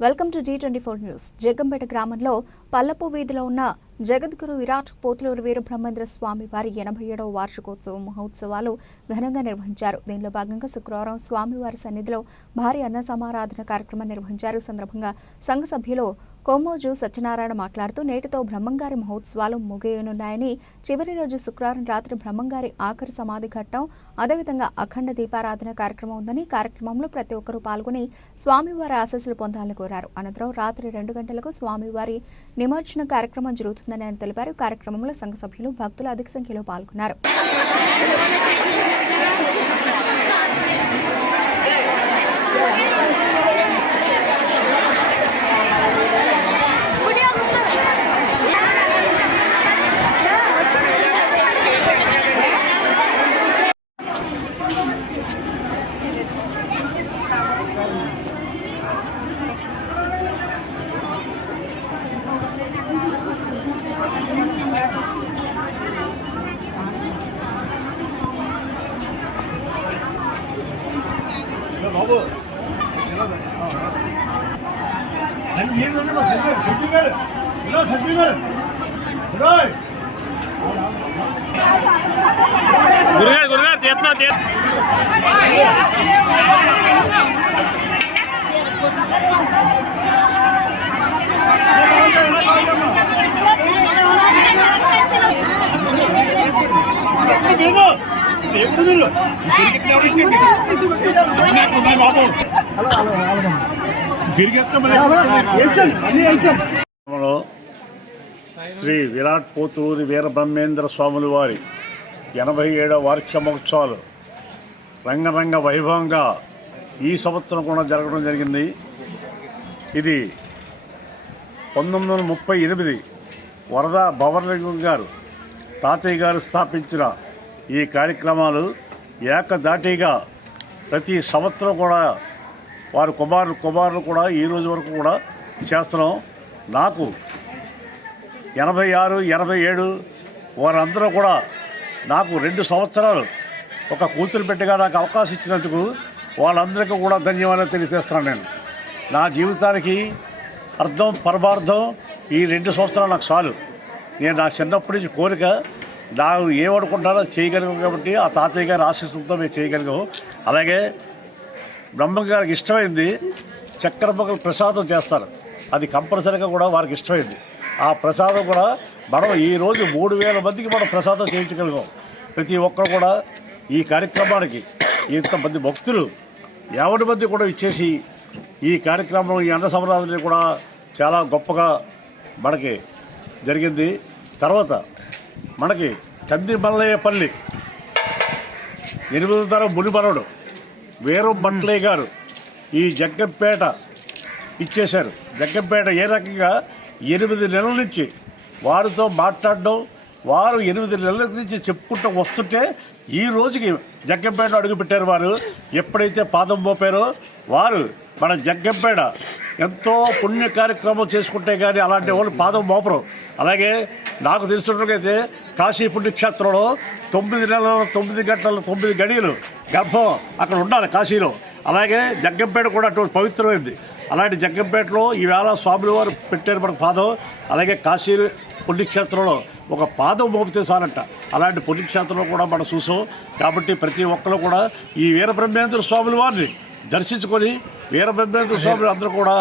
Welcome to G twenty four news Jaggampeta గ్రామంలో పల్లపు వీధిలో ఉన్న జగద్గురు విరాట్ పోతులూరు వీరబ్రహ్మేంద్ర స్వామి వారి ఎనభై ఏడవ వార్షికోత్సవ మహోత్సవాలు ఘనంగా నిర్వహించారు. దీనిలో భాగంగా శుక్రవారం స్వామివారి సన్నిధిలో భారీ అన్న సమారాధన కార్యక్రమం నిర్వహించారు. సందర్భంగా సంఘ సభ్యులు కోమోజు సత్యనారాయణ మాట్లాడుతూ నేటితో బ్రహ్మంగారి మహోత్సవాలు ముగియనున్నాయని చివరి రోజు శుక్రవారం రాత్రి బ్రహ్మంగారి ఆఖరి సమాధి ఘట్టం అదేవిధంగా అఖండ దీపారాధన కార్యక్రమం ఉందని కార్యక్రమంలో ప్రతి ఒక్కరూ పాల్గొని స్వామివారి ఆశస్సులు పొందాలని కోరారు. అనంతరం రాత్రి రెండు గంటలకు స్వామివారి నిమజ్జన కార్యక్రమం జరుగుతుంది. చేస్తుందని ఆయన తెలిపారు. కార్యక్రమంలో సంఘ సభ్యులు భక్తులు అధిక సంఖ్యలో పాల్గొన్నారు. బాబు అది ఏంటంటే మా సభ్యులు సభ్యులు గారు ఇలా సభ్యులు గారు రాయ్ గురుగారు గురుగారు తీస్తున్నా తీ మీరు ఎప్పుడు మీరు బాబు గ్రామంలో శ్రీ విరాట్ పోతూరి వీరబ్రహ్మేంద్ర స్వాముల వారి ఎనభై ఏడవ వార్షిక మహోత్సవాలు రంగరంగ వైభవంగా ఈ సంవత్సరం కూడా జరగడం జరిగింది. ఇది పంతొమ్మిది వందల ముప్పై ఎనిమిది వరద భవరలింగం గారు తాతయ్య గారు స్థాపించిన ఈ కార్యక్రమాలు ఏకదాటిగా ప్రతి సంవత్సరం కూడా వారి కుమారులు కుమారులు కూడా ఈ రోజు వరకు కూడా చేస్తున్నాం. నాకు ఎనభై ఆరు ఎనభై ఏడు వారందరూ కూడా నాకు రెండు సంవత్సరాలు ఒక కూతురు బిడ్డగా నాకు అవకాశం ఇచ్చినందుకు వాళ్ళందరికీ కూడా ధన్యవాదాలు తెలియజేస్తున్నాను నేను. నా జీవితానికి అర్థం పరమార్థం ఈ రెండు సంవత్సరాలు నాకు చాలు. నేను నా చిన్నప్పటి నుంచి కోరిక నాకు ఏమనుకుంటారో చేయగలిగాం కాబట్టి ఆ తాతయ్య గారి ఆశీస్సులతో మేము చేయగలిగాం అలాగే బ్రహ్మ గారికి ఇష్టమైంది చక్కెర ప్రసాదం చేస్తారు. అది కంపల్సరీగా కూడా వారికి ఇష్టమైంది. ఆ ప్రసాదం కూడా మనం ఈరోజు మూడు వేల మందికి మనం ప్రసాదం చేయించగలిగాం. ప్రతి ఒక్కరు కూడా ఈ కార్యక్రమానికి ఇంతమంది భక్తులు ఎవరి మంది కూడా ఇచ్చేసి ఈ కార్యక్రమం ఈ అన్న సమరాధన కూడా చాలా గొప్పగా మనకి జరిగింది. తర్వాత మనకి కంది మల్లయ్యపల్లి. ఎనిమిదో తరం మునిమనుడు వేరు బంట్లే గారు ఈ జగ్గంపేట ఇచ్చేశారు. జగ్గంపేట ఏ రకంగా? ఎనిమిది నెలల నుంచి వారితో మాట్లాడడం వారు ఎనిమిది నెలల నుంచి చెప్పుకుంటూ వస్తుంటే ఈ రోజుకి జగ్గంపేట అడుగుపెట్టారు వారు. ఎప్పుడైతే పాదం మోపారో వారు మన జగ్గంపేట ఎంతో పుణ్య కార్యక్రమం చేసుకుంటే కానీ అలాంటి వాళ్ళు పాదం మోపరు. అలాగే నాకు తెలిసినట్లయితే కాశీ పుణ్యక్షేత్రంలో తొమ్మిది నెలల తొమ్మిది గంటల తొమ్మిది గడియలు గర్భం అక్కడ ఉండాలి కాశీలో. అలాగే జగ్గంపేట కూడా అటువంటి పవిత్రమైంది. అలాంటి జగ్గంపేటలో ఈవేళ స్వాముల వారు పెట్టారు మనకు పాదం. అలాగే కాశీ పుణ్యక్షేత్రంలో ఒక పాదం మోపితే చాలంట. అలాంటి పుణ్యక్షేత్రంలో కూడా మనం చూసాం. కాబట్టి ప్రతి ఒక్కరు కూడా ఈ వీరబ్రహ్మేంద్ర స్వాముల వారిని దర్శించుకొని వీరభద్రేంద్ర స్వాములు అందరూ కూడా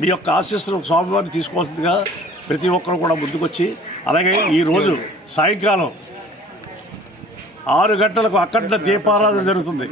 మీ యొక్క ఆశీస్సులు స్వామివారిని తీసుకోవాల్సిందిగా ప్రతి ఒక్కరు కూడా ముందుకొచ్చి అలాగే ఈరోజు సాయంకాలం ఆరు గంటలకు అఖండ దీపారాధన జరుగుతుంది.